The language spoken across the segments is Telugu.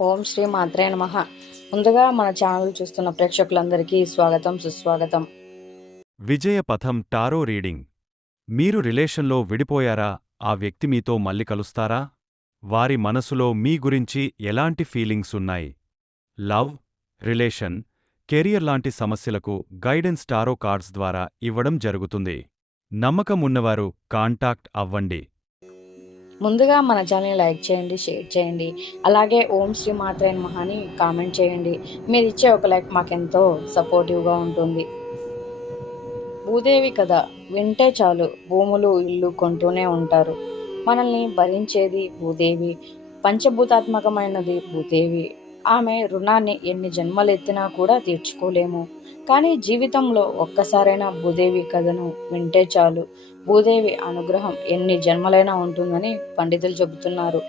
ఓం శ్రీ మాత్రే నమ. ముందుగా మన ఛానల్ చూస్తున్న ప్రేక్షకులందరికీ స్వాగతం సుస్వాగతం. విజయ పథం టారో రీడింగ్. మీరు రిలేషన్లో విడిపోయారా? ఆ వ్యక్తి మీతో మళ్ళీ కలుస్తారా? వారి మనసులో మీ గురించి ఎలాంటి ఫీలింగ్స్ ఉన్నాయి? లవ్ రిలేషన్ కెరియర్ లాంటి సమస్యలకు గైడెన్స్ టారో కార్డ్స్ ద్వారా ఇవ్వడం జరుగుతుంది. నమ్మకం ఉన్నవారు కాంటాక్ట్ అవ్వండి. ముందుగా మన ఛానల్ని లైక్ చేయండి షేర్ చేయండి. అలాగే ఓం శ్రీ మాత్రే మహాని కామెంట్ చేయండి. మీరు ఇచ్చే ఒక లైక్ మాకెంతో సపోర్టివ్గా ఉంటుంది. భూదేవి కథ వింటే చాలు భూములు ఇల్లు కొంటూనే ఉంటారు. మనల్ని భరించేది భూదేవి పంచభూతాత్మకమైనది భూదేవి. ఆమె రుణాన్ని ఎన్ని జన్మలెత్తినా కూడా తీర్చుకోలేము. కానీ జీవితంలో ఒక్కసారైనా భూదేవి కథను వింటే చాలు. భూదేవి అనుగ్రహం ఎన్ని జన్మలైనా ఉంటుందని పండితులు చెబుతున్నారు.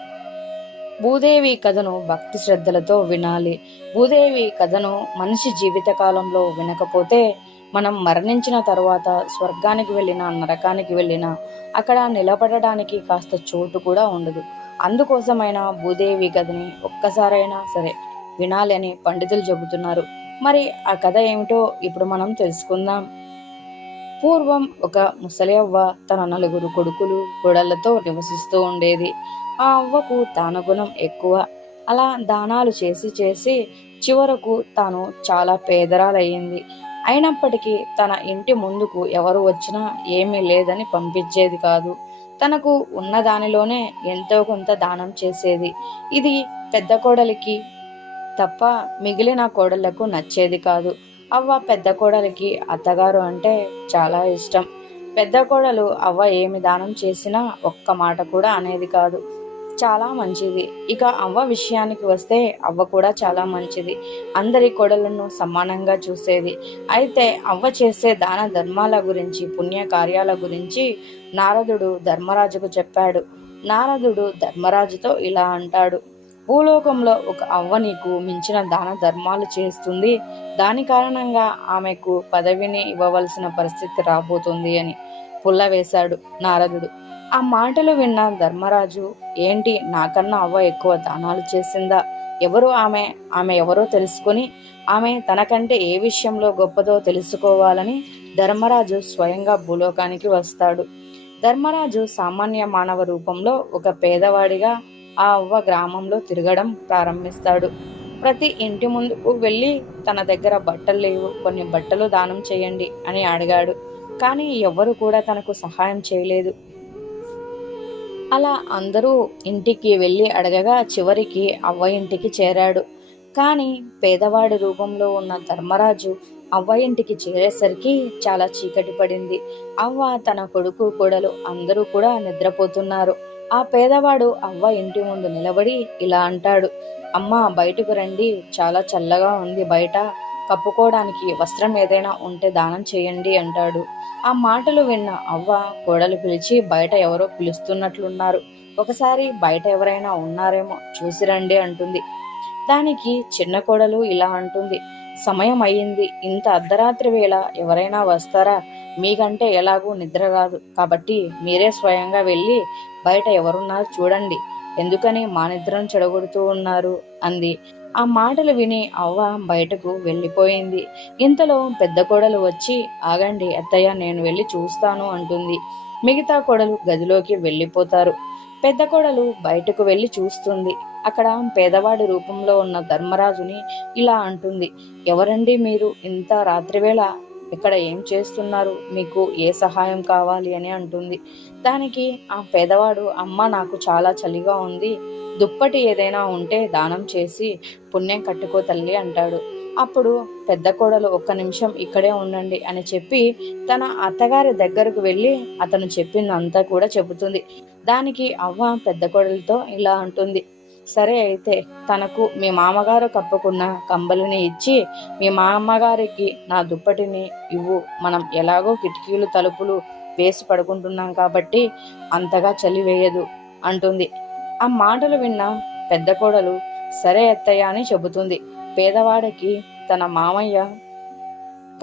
భూదేవి కథను భక్తి శ్రద్ధలతో వినాలి. భూదేవి కథను మనిషి జీవితకాలంలో వినకపోతే మనం మరణించిన తర్వాత స్వర్గానికి వెళ్ళినా నరకానికి వెళ్ళినా అక్కడ నిలబడడానికి కాస్త చోటు కూడా ఉండదు. అందుకోసమైనా భూదేవి కథని ఒక్కసారైనా సరే వినాలి అని పండితులు చెబుతున్నారు. మరి ఆ కథ ఏమిటో ఇప్పుడు మనం తెలుసుకుందాం. పూర్వం ఒక ముసలి అవ్వ తన నలుగురు కొడుకులు కొడళ్ళతో నివసిస్తూ ఉండేది. ఆ అవ్వకు దానగుణం ఎక్కువ. అలా దానాలు చేసి చేసి చివరకు తాను చాలా పేదరాలయ్యింది. అయినప్పటికీ తన ఇంటి ముందుకు ఎవరు వచ్చినా ఏమీ లేదని పంపించేది కాదు. తనకు ఉన్న దానిలోనే ఎంతో కొంత దానం చేసేది. ఇది పెద్ద కోడలికి తప్ప మిగిలిన కోడళ్ళకు నచ్చేది కాదు. అవ్వ పెద్ద కోడలికి అత్తగారు అంటే చాలా ఇష్టం. పెద్ద కోడలు అవ్వ ఏమి దానం చేసినా ఒక్క మాట కూడా అనేది కాదు. చాలా మంచిది. ఇక అవ్వ విషయానికి వస్తే అవ్వ కూడా చాలా మంచిది. అందరి కోడలను సమానంగా చూసేది. అయితే అవ్వ చేసే దాన ధర్మాల గురించి పుణ్య కార్యాల గురించి నారదుడు ధర్మరాజుకు చెప్పాడు. నారదుడు ధర్మరాజుతో ఇలా అంటాడు. భూలోకంలో ఒక అవ్వ నీకు మించిన దాన ధర్మాలు చేస్తుంది. దాని కారణంగా ఆమెకు పదవిని ఇవ్వవలసిన పరిస్థితి రాబోతుంది అని పుల్ల వేశాడు నారదుడు. ఆ మాటలు విన్న ధర్మరాజు ఏంటి నాకన్నా అవ్వ ఎక్కువ దానాలు చేసిందా? ఎవరు ఆమె? ఆమె ఎవరో తెలుసుకొని ఆమె తనకంటే ఏ విషయంలో గొప్పదో తెలుసుకోవాలని ధర్మరాజు స్వయంగా భూలోకానికి వస్తాడు. ధర్మరాజు సామాన్య మానవ రూపంలో ఒక పేదవాడిగా ఆ అవ్వ గ్రామంలో తిరగడం ప్రారంభిస్తాడు. ప్రతి ఇంటి ముందుకు వెళ్ళి తన దగ్గర బట్టలు లేవు కొన్ని బట్టలు దానం చేయండి అని అడిగాడు. కానీ ఎవ్వరు కూడా తనకు సహాయం చేయలేదు. అలా అందరూ ఇంటికి వెళ్ళి అడగగా చివరికి అవ్వ ఇంటికి చేరాడు. కానీ పేదవాడి రూపంలో ఉన్న ధర్మరాజు అవ్వ ఇంటికి చేరేసరికి చాలా చీకటి పడింది. అవ్వ తన కొడుకు కోడలు అందరూ కూడా నిద్రపోతున్నారు. ఆ పేదవాడు అవ్వ ఇంటి ముందు నిలబడి ఇలా అంటాడు. అమ్మ బయటకు రండి. చాలా చల్లగా ఉంది బయట. కప్పుకోవడానికి వస్త్రం ఏదైనా ఉంటే దానం చేయండి అంటాడు. ఆ మాటలు విన్న అవ్వ కోడలు పిలిచి బయట ఎవరో పిలుస్తున్నట్లున్నారు. ఒకసారి బయట ఎవరైనా ఉన్నారేమో చూసి రండి అంటుంది. దానికి చిన్న కోడలు ఇలా అంటుంది. సమయం అయ్యింది. ఇంత అర్ధరాత్రి వేళ ఎవరైనా వస్తారా? మీకంటే ఎలాగూ నిద్ర రాదు. కాబట్టి మీరే స్వయంగా వెళ్ళి బయట ఎవరున్నారు చూడండి. ఎందుకని మా నిద్రను చెడగొడుతూ ఉన్నారు? అంది. ఆ మాటలు విని అవ్వ బయటకు వెళ్ళిపోయింది. ఇంతలో పెద్ద కోడలు వచ్చి ఆగండి అత్తయ్య నేను వెళ్ళి చూస్తాను అంటుంది. మిగతా కోడలు గదిలోకి వెళ్ళిపోతారు. పెద్ద కోడలు బయటకు వెళ్ళి చూస్తుంది. అక్కడ పేదవాడి రూపంలో ఉన్న ధర్మరాజుని ఇలా అంటుంది. ఎవరండి మీరు? ఇంత రాత్రివేళ ఇక్కడ ఏం చేస్తున్నారు? మీకు ఏ సహాయం కావాలి అని అంటుంది. దానికి ఆ పేదవాడు అమ్మ నాకు చాలా చలిగా ఉంది. దుప్పటి ఏదైనా ఉంటే దానం చేసి పుణ్యం కట్టుకో తల్లి అంటాడు. అప్పుడు పెద్ద కోడలు ఒక్క నిమిషం ఇక్కడే ఉండండి అని చెప్పి తన అత్తగారి దగ్గరకు వెళ్ళి అతను చెప్పిందంతా కూడా చెబుతుంది. దానికి అవ్వ పెద్ద కోడలతో ఇలా అంటుంది. సరే అయితే తనకు మీ మామగారు కప్పుకున్న కంబలిని ఇచ్చి మీ మామగారికి నా దుప్పటిని ఇవ్వు. మనం ఎలాగో కిటికీలు తలుపులు వేసి పడుకుంటున్నాం కాబట్టి అంతగా చలి వేయదు అంటుంది. ఆ మాటలు విన్న పెద్ద కోడలు సరే అత్తయ్య అని చెబుతుంది. పేదవాడికి తన మామయ్య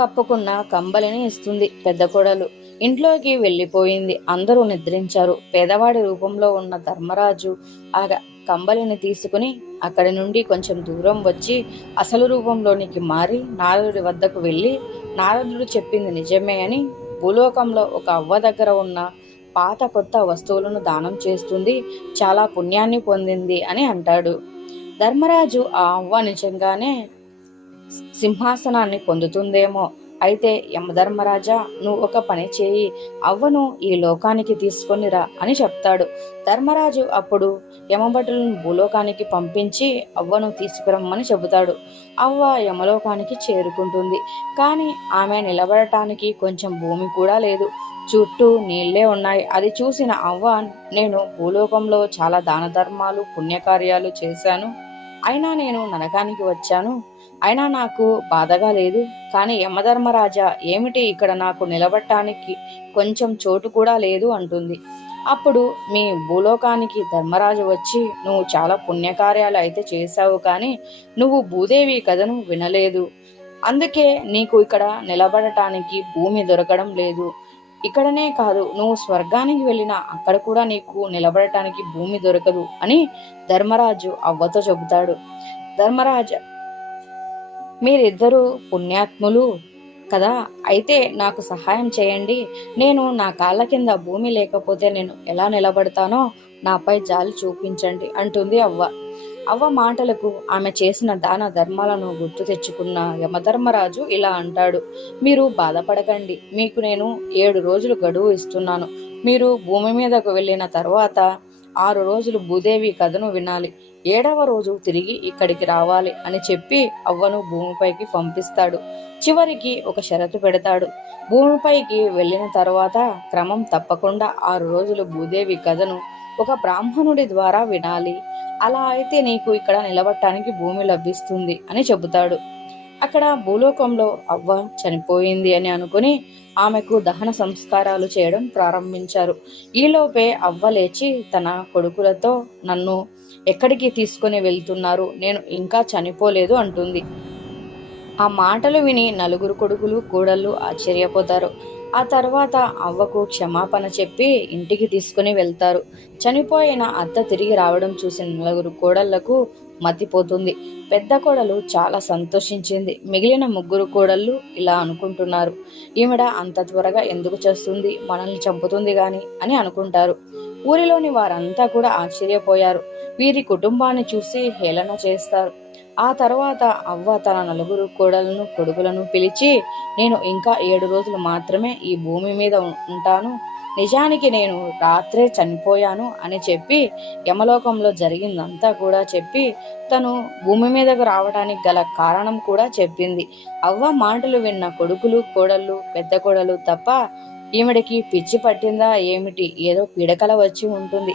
కప్పుకున్న కంబలిని ఇస్తుంది పెద్ద కోడలు. ఇంట్లోకి వెళ్ళిపోయింది. అందరూ నిద్రించారు. పేదవాడి రూపంలో ఉన్న ధర్మరాజు ఆ కంబలిని తీసుకుని అక్కడి నుండి కొంచెం దూరం వచ్చి అసలు రూపంలోనికి మారి నారదుడి వద్దకు వెళ్ళి నారదుడు చెప్పింది నిజమే అని భూలోకంలో ఒక అవ్వ దగ్గర ఉన్న పాత కొత్త వస్తువులను దానం చేస్తుంది చాలా పుణ్యాన్ని పొందింది అని అంటాడు. ధర్మరాజు ఆ అవ్వ నిజంగానే సింహాసనాన్ని పొందుతుందేమో అయితే యమధర్మరాజా నువ్వు ఒక పని చేయి అవ్వను ఈ లోకానికి తీసుకొని రా అని చెప్తాడు. ధర్మరాజు అప్పుడు యమభటులను భూలోకానికి పంపించి అవ్వను తీసుకురమ్మని చెబుతాడు. అవ్వ యమలోకానికి చేరుకుంటుంది. కానీ ఆమె నిలబడటానికి కొంచెం భూమి కూడా లేదు. చుట్టూ నీళ్ళే ఉన్నాయి. అది చూసిన అవ్వ నేను భూలోకంలో చాలా దాన ధర్మాలు పుణ్యకార్యాలు చేశాను. అయినా నేను నరకానికి వచ్చాను. అయినా నాకు బాధగా లేదు. కానీ యమధర్మరాజా ఏమిటి ఇక్కడ నాకు నిలబడటానికి కొంచెం చోటు కూడా లేదు అంటుంది. అప్పుడు మీ భూలోకానికి ధర్మరాజు వచ్చి నువ్వు చాలా పుణ్యకార్యాలు అయితే చేశావు కానీ నువ్వు భూదేవి కథను వినలేదు. అందుకే నీకు ఇక్కడ నిలబడటానికి భూమి దొరకడం లేదు. ఇక్కడనే కాదు నువ్వు స్వర్గానికి వెళ్ళినా అక్కడ కూడా నీకు నిలబడటానికి భూమి దొరకదు అని ధర్మరాజు అవ్వతో చెబుతాడు. ధర్మరాజ మీరిద్దరూ పుణ్యాత్ములు కదా? అయితే నాకు సహాయం చేయండి. నేను నా కాళ్ళ కింద భూమి లేకపోతే నేను ఎలా నిలబడతానో నాపై జాలి చూపించండి అంటుంది అవ్వ. అవ్వ మాటలకు ఆమె చేసిన దాన ధర్మాలను గుర్తు తెచ్చుకున్న యమధర్మరాజు ఇలా అంటాడు. మీరు బాధపడకండి. మీకు నేను ఏడు రోజులు గడువు ఇస్తున్నాను. మీరు భూమి మీదకు వెళ్ళిన తర్వాత ఆరు రోజులు భూదేవి కథను వినాలి. ఏడవ రోజు తిరిగి ఇక్కడికి రావాలి అని చెప్పి అవ్వను భూమిపైకి పంపిస్తాడు. చివరికి ఒక షరతు పెడతాడు. భూమిపైకి వెళ్ళిన తర్వాత క్రమం తప్పకుండా ఆరు రోజులు భూదేవి కథను ఒక బ్రాహ్మణుడి ద్వారా వినాలి. అలా అయితే నీకు ఇక్కడ నిలబట్టడానికి భూమి లభిస్తుంది అని చెబుతాడు. అక్కడ భూలోకంలో అవ్వ చనిపోయింది అని అనుకుని ఆమెకు దహన సంస్కారాలు చేయడం ప్రారంభించారు. ఈలోపే అవ్వ లేచి తన కొడుకులతో నన్ను ఎక్కడికి తీసుకొని వెళ్తున్నారు? నేను ఇంకా చనిపోలేదు అంటుంది. ఆ మాటలు విని నలుగురు కొడుకులు కూడళ్ళు ఆశ్చర్యపోతారు. ఆ తర్వాత అవ్వకు క్షమాపణ చెప్పి ఇంటికి తీసుకుని వెళ్తారు. చనిపోయిన అత్త తిరిగి రావడం చూసిన నలుగురు కోడళ్ళకు మతిపోతుంది. పెద్ద కోడలు చాలా సంతోషించింది. మిగిలిన ముగ్గురు కోడళ్ళు ఇలా అనుకుంటున్నారు. ఈవిడ అంత త్వరగా ఎందుకు చేస్తుంది? మనల్ని చంపుతుంది గాని అని అనుకుంటారు. ఊరిలోని వారంతా కూడా ఆశ్చర్యపోయారు. వీరి కుటుంబాన్ని చూసి హేళన చేస్తారు. ఆ తర్వాత అవ్వ తన నలుగురు కోడలను కొడుకులను పిలిచి నేను ఇంకా ఏడు రోజులు మాత్రమే ఈ భూమి మీద ఉంటాను. నిజానికి నేను రాత్రే చనిపోయాను అని చెప్పి యమలోకంలో జరిగిందంతా కూడా చెప్పి తను భూమి మీదకు రావడానికి గల కారణం కూడా చెప్పింది. అవ్వ మాటలు విన్న కొడుకులు కోడళ్ళు పెద్ద కోడలు తప్ప ఈమెడికి పిచ్చి పట్టిందా ఏమిటి? ఏదో పిడకల వచ్చి ఉంటుంది.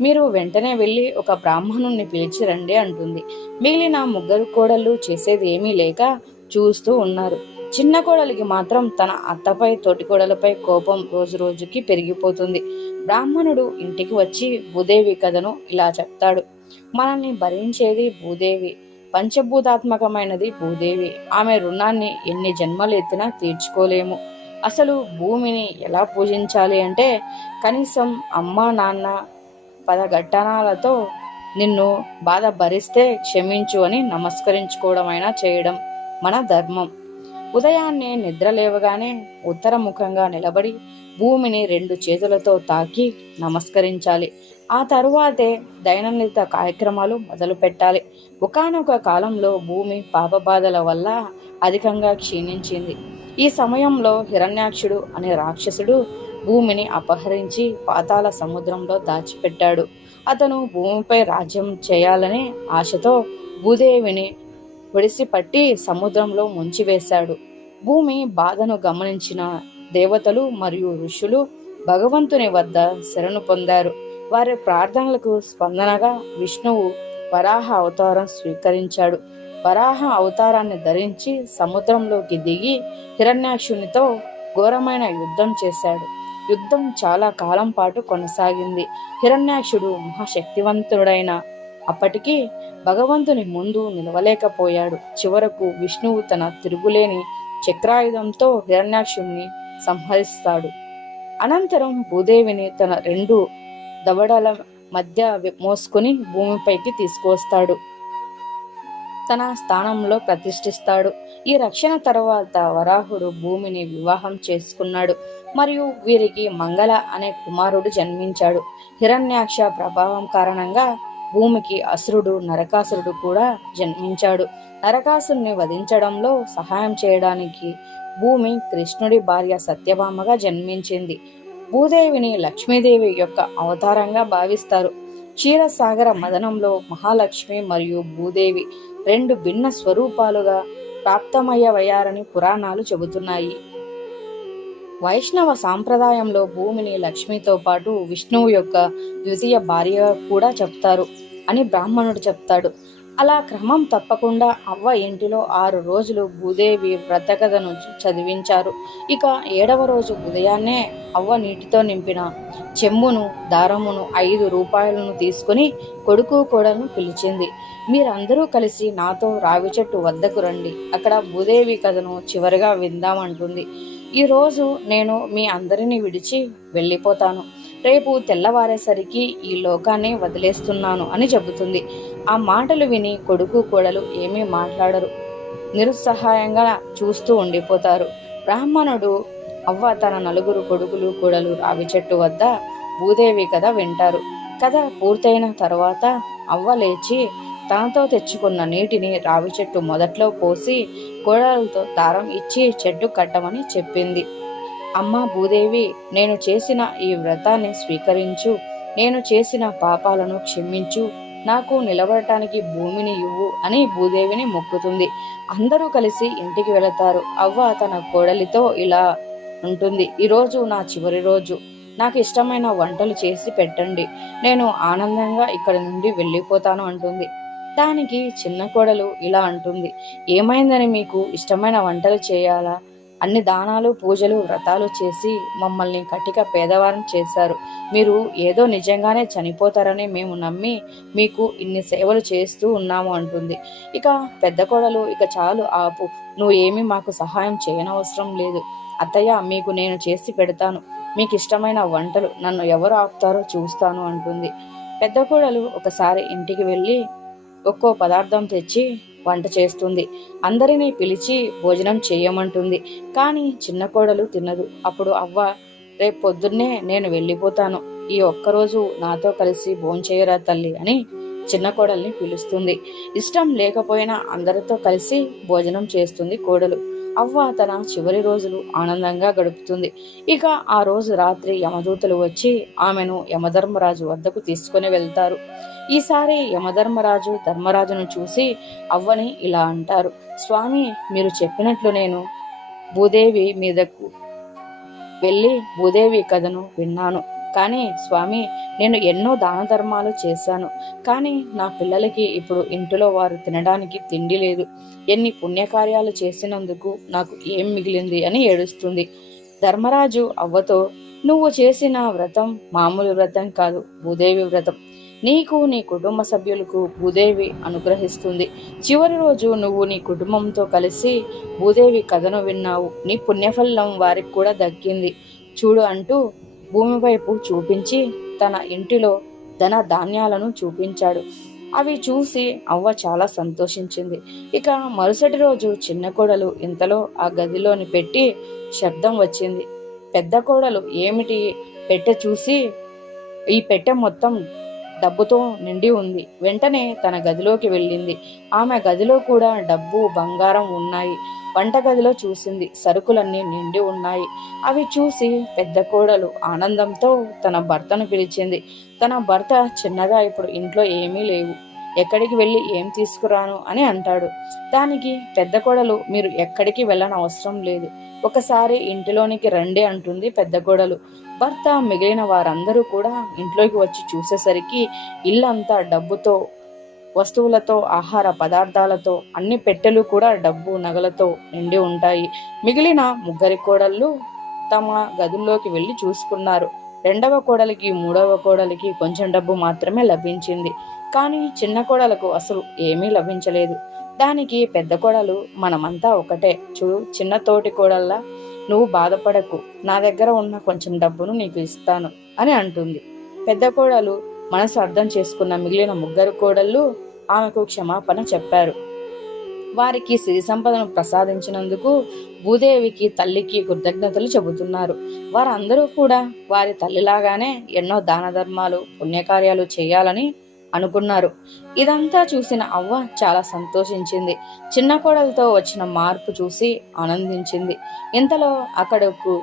మీరు వెంటనే వెళ్ళి ఒక బ్రాహ్మణుణ్ణి పిలిచి రండి అంటుంది. మిగిలిన ముగ్గురు కోడళ్ళు చేసేది ఏమీ లేక చూస్తూ ఉన్నారు. చిన్న కోడలికి మాత్రం తన అత్తపై తోటి కోడలపై కోపం రోజు రోజుకి పెరిగిపోతుంది. బ్రాహ్మణుడు ఇంటికి వచ్చి భూదేవి కథను ఇలా చెప్తాడు. మనల్ని భరించేది భూదేవి పంచభూతాత్మకమైనది భూదేవి. ఆమె రుణాన్ని ఎన్ని జన్మలు ఎత్తినా తీర్చుకోలేము. అసలు భూమిని ఎలా పూజించాలి అంటే కనీసం అమ్మ నాన్న పదఘట్టనాలతో నిన్ను బాధ భరిస్తే క్షమించు అని నమస్కరించుకోవడమైనా చేయడం మన ధర్మం. ఉదయాన్నే నిద్ర లేవగానే ఉత్తరముఖంగా నిలబడి భూమిని రెండు చేతులతో తాకి నమస్కరించాలి. ఆ తరువాతే దైనందిత కార్యక్రమాలు మొదలు పెట్టాలి. ఒకనొక కాలంలో భూమి పాపబాధల వల్ల అధికంగా క్షీణించింది. ఈ సమయంలో హిరణ్యాక్షుడు అనే రాక్షసుడు భూమిని అపహరించి పాతాళ సముద్రంలో దాచిపెట్టాడు. అతను భూమిపై రాజ్యం చేయాలనే ఆశతో భూదేవిని విడిసిపట్టి సముద్రంలో ముంచివేశాడు. భూమి బాధను గమనించిన దేవతలు మరియు ఋషులు భగవంతుని వద్ద శరణు పొందారు. వారి ప్రార్థనలకు స్పందనగా విష్ణువు వరాహ అవతారం స్వీకరించాడు. వరాహ అవతారాన్ని ధరించి సముద్రంలోకి దిగి హిరణ్యాక్షునితో ఘోరమైన యుద్ధం చేశాడు. యుద్ధం చాలా కాలం పాటు కొనసాగింది. హిరణ్యాక్షుడు మహాశక్తివంతుడైన అప్పటికీ భగవంతుని ముందు నిలవలేకపోయాడు. చివరకు విష్ణువు తన తిరుగులేని చక్రాయుధంతో హిరణ్యాక్షుణ్ణి సంహరిస్తాడు. అనంతరం భూదేవిని తన రెండు దవడల మధ్య మోసుకొని భూమిపైకి తీసుకువస్తాడు. తన స్థానంలో ప్రతిష్ఠిస్తాడు. ఈ రక్షణ తర్వాత వరాహుడు భూమిని వివాహం చేసుకున్నాడు. మరియు వీరికి మంగళ అనే కుమారుడు జన్మించాడు. హిరణ్యాక్ష ప్రభావం కారణంగా భూమికి అసురుడు నరకాసురుడు కూడా జన్మించాడు. నరకాసురుని వధించడంలో సహాయం చేయడానికి భూమి కృష్ణుడి భార్య సత్యభామగా జన్మించింది. భూదేవిని లక్ష్మీదేవి యొక్క అవతారంగా భావిస్తారు. క్షీరసాగర మదనంలో మహాలక్ష్మి మరియు భూదేవి రెండు భిన్న స్వరూపాలుగా ప్రాప్తమయ్యవయ్యారని పురాణాలు చెబుతున్నాయి. వైష్ణవ సాంప్రదాయంలో భూమిని లక్ష్మితో పాటు విష్ణువు యొక్క ద్వితీయ భార్య కూడా చెప్తారు అని బ్రాహ్మణుడు చెప్తాడు. అలా క్రమం తప్పకుండా అవ్వ ఇంటిలో ఆరు రోజులు భూదేవి వ్రతకథను చదివించారు. ఇక ఏడవ రోజు ఉదయాన్నే అవ్వ నీటితో నింపిన చెమ్మును దారమును ఐదు రూపాయలను తీసుకుని కొడుకు కోడలను పిలిచింది. మీరందరూ కలిసి నాతో రావి చెట్టు వద్దకు రండి. అక్కడ భూదేవి కథను చివరిగా విందామంటుంది. ఈ రోజు నేను మీ అందరినీ విడిచి వెళ్ళిపోతాను. రేపు తెల్లవారేసరికి ఈ లోకాన్ని వదిలేస్తున్నాను అని చెబుతుంది. ఆ మాటలు విని కొడుకు కోడలు ఏమీ మాట్లాడరు. నిరుత్సహాయంగా చూస్తూ ఉండిపోతారు. బ్రాహ్మణుడు అవ్వ తన నలుగురు కొడుకులు కోడలు రావి చెట్టు వద్ద భూదేవి కథ వింటారు. కథ పూర్తయిన తర్వాత అవ్వ లేచి తనతో తెచ్చుకున్న నీటిని రావి చెట్టు మొదట్లో పోసి కోడలతో దారం ఇచ్చి చెట్టు కట్టమని చెప్పింది. అమ్మ భూదేవి నేను చేసిన ఈ వ్రతాన్ని స్వీకరించు. నేను చేసిన పాపాలను క్షమించు. నాకు నిలబడటానికి భూమిని ఇవ్వు అని భూదేవిని మొక్కుతుంది. అందరూ కలిసి ఇంటికి వెళతారు. అవ్వ తన కోడలితో ఇలా ఉంటుంది. ఈరోజు నా చివరి రోజు. నాకు ఇష్టమైన వంటలు చేసి పెట్టండి. నేను ఆనందంగా ఇక్కడి నుండి వెళ్ళిపోతాను అంటుంది. దానికి చిన్న కోడలు ఇలా అంటుంది. ఏమైందని మీకు ఇష్టమైన వంటలు చేయాలా? అన్ని దానాలు పూజలు వ్రతాలు చేసి మమ్మల్ని కటిక పేదవారం చేశారు. మీరు ఏదో నిజంగానే చనిపోతారని మేము నమ్మి మీకు ఇన్ని సేవలు చేస్తూ ఉన్నాము అంటుంది. ఇక పెద్ద కోడలు ఇక చాలు ఆపు. నువ్వు ఏమీ మాకు సహాయం చేయనవసరం లేదు. అత్తయ్య మీకు నేను చేసి పెడతాను. మీకు ఇష్టమైన వంటలు నన్ను ఎవరు ఆపుతారో చూస్తాను అంటుంది. పెద్ద కోడలు ఒకసారి ఇంటికి వెళ్ళి ఒక్కో పదార్థం తెచ్చి వంట చేస్తుంది. అందరినీ పిలిచి భోజనం చేయమంటుంది. కానీ చిన్న కోడలు తినదు. అప్పుడు అవ్వ రేపు పొద్దున్నే నేను వెళ్ళిపోతాను. ఈ ఒక్కరోజు నాతో కలిసి భోంచేయరా తల్లి అని చిన్న కోడల్ని పిలుస్తుంది. ఇష్టం లేకపోయినా అందరితో కలిసి భోజనం చేస్తుంది కోడలు. అవ్వ తన చివరి రోజులు ఆనందంగా గడుపుతుంది. ఇక ఆ రోజు రాత్రి యమదూతలు వచ్చి ఆమెను యమధర్మరాజు వద్దకు తీసుకుని వెళ్తారు. ఈసారి యమధర్మరాజు ధర్మరాజును చూసి అవ్వని ఇలా అంటారు. స్వామి మీరు చెప్పినట్లు నేను భూదేవి మీదకు వెళ్ళి భూదేవి కథను విన్నాను. కానీ స్వామి నేను ఎన్నో దాన ధర్మాలు చేశాను. కానీ నా పిల్లలకి ఇప్పుడు ఇంటిలో వారు తినడానికి తిండి లేదు. ఎన్ని పుణ్యకార్యాలు చేసినందుకు నాకు ఏం మిగిలింది అని ఏడుస్తుంది. ధర్మరాజు అవ్వతో నువ్వు చేసిన వ్రతం మామూలు వ్రతం కాదు భూదేవి వ్రతం. నీకు నీ కుటుంబ సభ్యులకు భూదేవి అనుగ్రహిస్తుంది. చివరి రోజు నువ్వు నీ కుటుంబంతో కలిసి భూదేవి కథను విన్నావు. నీ పుణ్యఫలం వారికి కూడా దక్కింది. చూడు అంటూ భూమి వైపు చూపించి తన ఇంటిలో ధన ధాన్యాలను చూపించాడు. అవి చూసి అవ్వ చాలా సంతోషించింది. ఇక మరుసటి రోజు చిన్న కోడలు ఇంతలో ఆ గదిలోని పెట్టి శబ్దం వచ్చింది. పెద్ద కోడలు ఏమిటి? పెట్టె చూసి ఈ పెట్టె మొత్తం డబ్బుతో నిండి ఉంది. వెంటనే తన గదిలోకి వెళ్ళింది. ఆమె గదిలో కూడా డబ్బు బంగారం ఉన్నాయి. వంటగదిలో చూసింది. సరుకులన్నీ నిండి ఉన్నాయి. అవి చూసి పెద్ద కోడలు ఆనందంతో తన భర్తను పిలిచింది. తన భర్త చిన్నగా ఇప్పుడు ఇంట్లో ఏమీ లేవు. ఎక్కడికి వెళ్ళి ఏం తీసుకురాను అని అంటాడు. దానికి పెద్ద కోడలు మీరు ఎక్కడికి వెళ్ళనవసరం లేదు. ఒకసారి ఇంటిలోనికి రండి అంటుంది పెద్ద కోడలు. భర్త మిగిలిన వారందరూ కూడా ఇంట్లోకి వచ్చి చూసేసరికి ఇల్లంతా డబ్బుతో వస్తువులతో ఆహార పదార్థాలతో అన్ని పెట్టెలు కూడా డబ్బు నగలతో నిండి ఉంటాయి. మిగిలిన ముగ్గురి కోడళ్ళు తమ గదుల్లోకి వెళ్ళి చూసుకున్నారు. రెండవ కోడలికి మూడవ కోడలికి కొంచెం డబ్బు మాత్రమే లభించింది. కానీ చిన్న కోడలకు అసలు ఏమీ లభించలేదు. దానికి పెద్ద కోడలు మనమంతా ఒకటే. చూడు చిన్న తోటి కోడల్లా నువ్వు బాధపడకు. నా దగ్గర ఉన్న కొంచెం డబ్బును నీకు ఇస్తాను అని అంటుంది. పెద్ద కోడలు మనసు అర్థం చేసుకున్న మిగిలిన ముగ్గురు కోడళ్ళు ఆమెకు క్షమాపణ చెప్పారు. వారికి సిరి సంపదను ప్రసాదించినందుకు భూదేవికి తల్లికి కృతజ్ఞతలు చెబుతున్నారు. వారందరూ కూడా వారి తల్లిలాగానే ఎన్నో దాన ధర్మాలు పుణ్యకార్యాలు చేయాలని అనుకున్నారు. ఇదంతా చూసిన అవ్వ చాలా సంతోషించింది. చిన్న కోడలతో వచ్చిన మార్పు చూసి ఆనందించింది. ఇంతలో అక్కడకు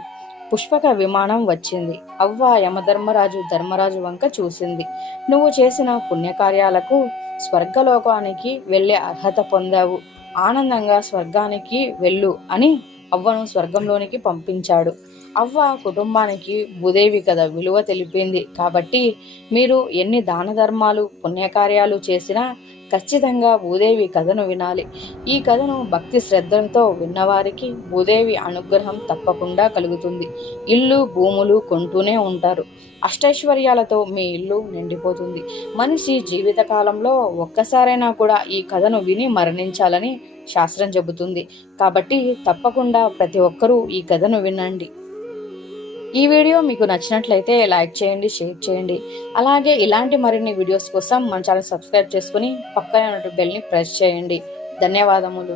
పుష్పక విమానం వచ్చింది. అవ్వ యమధర్మరాజు ధర్మరాజు వంక చూసింది. నువ్వు చేసిన పుణ్యకార్యాలకు స్వర్గలోకానికి వెళ్ళే అర్హత పొందావు. ఆనందంగా స్వర్గానికి వెళ్ళు అని అవ్వను స్వర్గంలోనికి పంపించాడు. అవ్వ కుటుంబానికి భూదేవి కథ విలువ తెలిపింది. కాబట్టి మీరు ఎన్ని దాన ధర్మాలు పుణ్యకార్యాలు చేసినా ఖచ్చితంగా భూదేవి కథను వినాలి. ఈ కథను భక్తి శ్రద్ధలతో విన్నవారికి భూదేవి అనుగ్రహం తప్పకుండా కలుగుతుంది. ఇల్లు భూములు కొంటూనే ఉంటారు. అష్టైశ్వర్యాలతో మీ ఇల్లు నిండిపోతుంది. మనిషి జీవితకాలంలో ఒక్కసారైనా కూడా ఈ కథను విని మరణించాలని శాస్త్రం చెబుతుంది. కాబట్టి తప్పకుండా ప్రతి ఒక్కరూ ఈ కథను వినండి. ఈ వీడియో మీకు నచ్చినట్లయితే లైక్ చేయండి షేర్ చేయండి. అలాగే ఇలాంటి మరిన్ని వీడియోస్ కోసం మన ఛానల్ సబ్స్క్రైబ్ చేసుకుని పక్కనే ఉన్న బెల్ని ప్రెస్ చేయండి. ధన్యవాదములు.